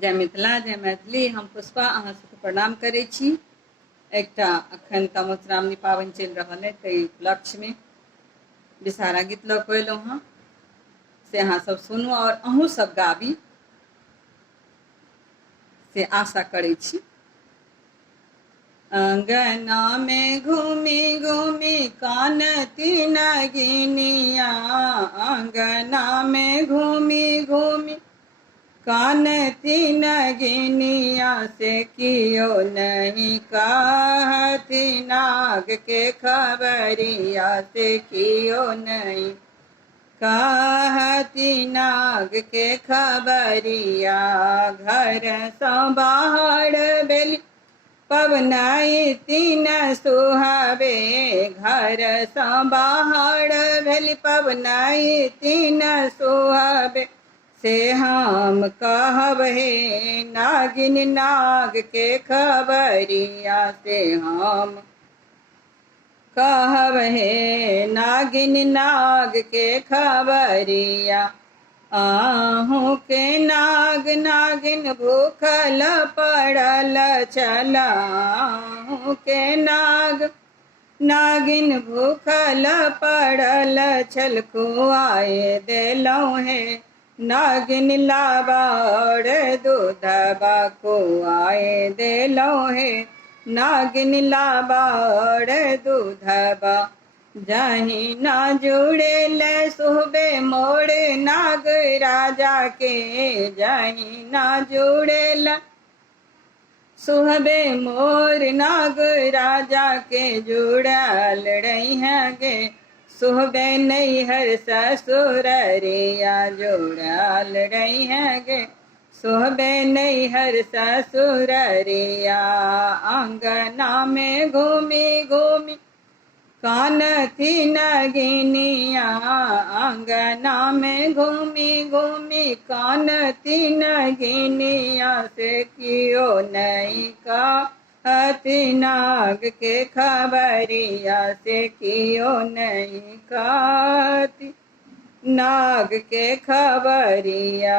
जय मिथिला जय मैथिली। हम पुष्पा अहाँ सबके प्रणाम करै छी। एकटा अखन तऽ मधुश्रावणी पाबनि चलि रहल अइ, ताहि उपलक्ष्यमे विषहारा गीत लऽ कऽ अयलहुँ हँ, से अहाँ सब सुनू आओर अहूँ सब गाबी से आशा करै छी। अंगना में घूमी घूमी कानती नगिनिया, अंगना में घूमी घूमी कानती नगिनिया, से कियो नहीं कहती नाग के खबरिया, से कियो नहीं कहती नाग के खबरिया। घर सँ बाहर भेली पवनाई तीन सुहावे, घर सँ बाहर भेली पवनाई तीन सुहावे, से हम कहब हे नागिन नाग के खबरिया, से हम कहब हे नागिन नाग के खबरिया। आहूँ के नाग नागिन भूखल पड़ल छल, आहूँ के नाग नागिन भूखल पड़ल छल, खुआए देलहुँ हे नागिन लाबा और दूधबा, खुआए देलहुँ हे नागिन लाबा और दूधबा। जहीं ना जुड़ेल सुहबे मोर नाग राजा के, जहीं ना जुड़ेल सुहबे मोर नाग राजा के, जुड़ल रही हैं गे सुहबे नैहर ससुररिया, जुड़ल रही हैं गे सुहबे नैहर ससुररिया। अंगना में घूमी घूमी कानती नगिनिया, अंगना में घूमी घूमी कानती नगिनिया, से कियो नहीं कहती नाग के खबरिया, से कियो नहीं कहती नाग के खबरिया।